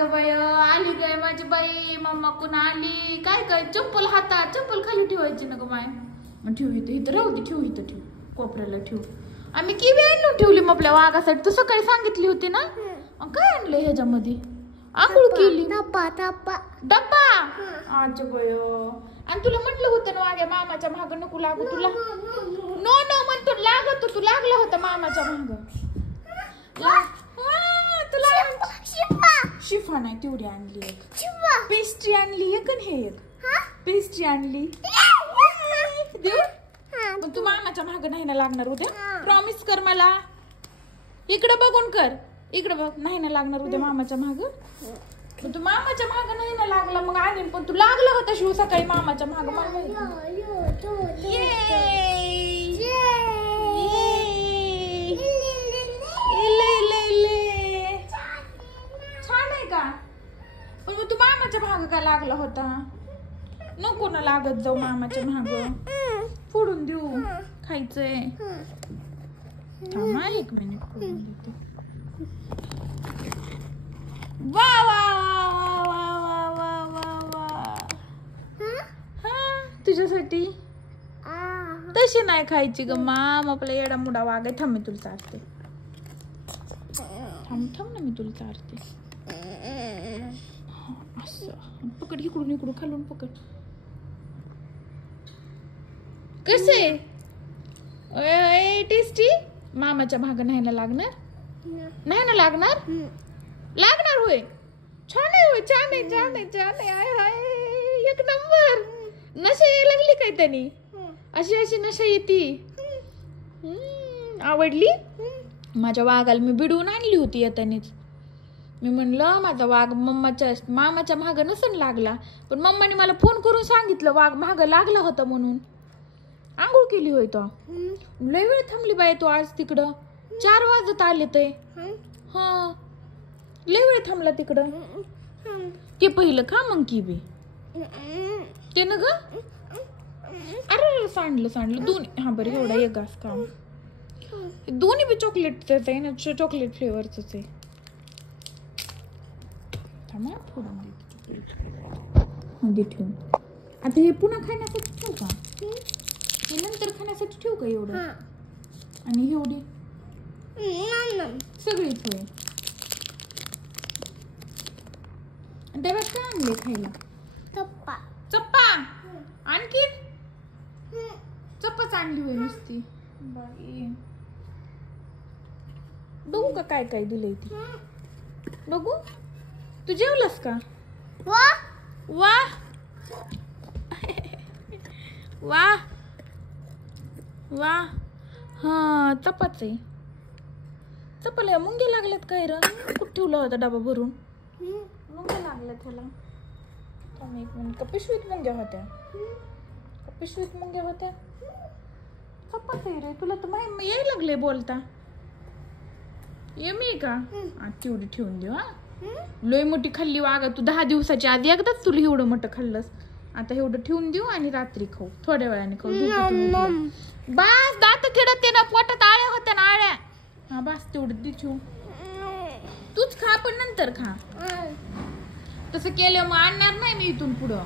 अगं बाई आली काय माझी बाई, मम्मा कुण आली काय काय. चप्पल हातात, चप्पल खाली ठेवायची ना ग माय. ठेव इथं राहू दे, ठेव इथं, ठेव कोपऱ्याला ठेव. आम्ही किवी आणून ठेवली मग आपल्या वाघासाठी. तू सकाळी सांगितली होती ना. काय आणलं ह्याच्यामध्ये? आंघोळ केली. डब्बा डब्बा. अच्छा बाय. आणि तुला म्हटलं होतं ना वाघ्या मामाच्या माग नको लागू. तुला नो नो म्हणतो लागत, तू लागला होता मामाच्या माग. शिफा नाही तेवढी आणली एक. पेस्ट्री आणली एक आणि हे एक पेस्ट्री आणली. देऊ पण तू मामाच्या माग नाही ना लागणार उद्या. प्रॉमिस कर मला. इकडे बघून कर, इकडे बघ. नाही ना लागणार उद्या मामाच्या माग. तू मामाच्या माग नाही ना लागला मग आणीन. पण तू लागला होता शिव सकाळी मामाच्या माग. छान आहे का? पण मग तू मामाच्या माग का लागला होता? नको ना लागत जाऊ मामाच्या माग. फोडून देऊ, खायचंय. थांबा 1 मिनिट फोडून देते. वा वा वा वा वा वा वा. हा तुझ्यासाठी. तशी नाही खायची ग माम. आपला एडा मुडा वाघ आहे. थांब मी तुला चारते. थांब ना मी तुला चारते. असं पकड, इकडून इकडून खालून पकड. कसे टेस्टी. मामाच्या भाग नाही ना लागणार. नाही ना लागणार. लागणार होय. छान आहे होय. छान आहे, छान आहे, छान आहे. हाय हाय एक नंबर. नशा यायला लागली काय त्यानी. अशी अशी नशा येते. आवडली. माझ्या वाघाला मी बिडवून आणली होती येतानीच. मी म्हणलं माझा वाघ मामाच्या माग नसन लागला. पण मम्माने मला फोन करून सांगितलं वाघ माग लागला होता म्हणून. आंघोळ केली होय तो. लय वेळ थांबली बाई तू आज तिकडं. 4 वाजत आले ते. हा लय वेळ थांबला तिकडं. ते पहिलं खा मग की बी ते ना ग. अरे सांडलं दोन्ही. हा बरं एवढा एक घास खा. दोन्ही बी चॉकलेटच आहे ना. चॉकलेट फ्लेवरच आहे. थांबा फोडून दे ठेवून. आता हे पुन्हा खाण्यासाठी ठेवू का? हे नंतर खाण्यासाठी ठेवू का एवढं? आणि एवढी सगळीच होय. डब्यात काय आणले खायला? चप्पा. चप्पा आणखी चप्पाच आणली होय नुसती. बाई बघू का काय काय दिलंय ती. बघू. तू जेवलास का? वा वा वा वा. हा चपाच आहे. चपाला मुंग्या लागल्यात काय र? कुठं ठेवला होता डबा भरून? मुंग्या लागल्या त्याला. थांब 1 मिनिट. का पिशवीत मुंग्या होत्या? पिशवीत मुंग्या होत्या. चपाच आहे रे. तुला तर यायला लागले बोलता. यमी का? तेवढी ठेवून देऊ. हा लय मोठी खाल्ली वागा तू. 10 दिवसाच्या आधी एकदाच तुला एवढं मोठं खाल्लंस. आता एवढं ठेवून देऊ आणि रात्री खाऊ. थोड्या वेळाने खाऊ. बस दात किडते ना. पोटात आळ्या होत्या ना आळ्या. हा बस तेवढं दे ठेवून. तूच खा पण नंतर खा. तसं केलं मग आणणार नाही मी इथून पुढं.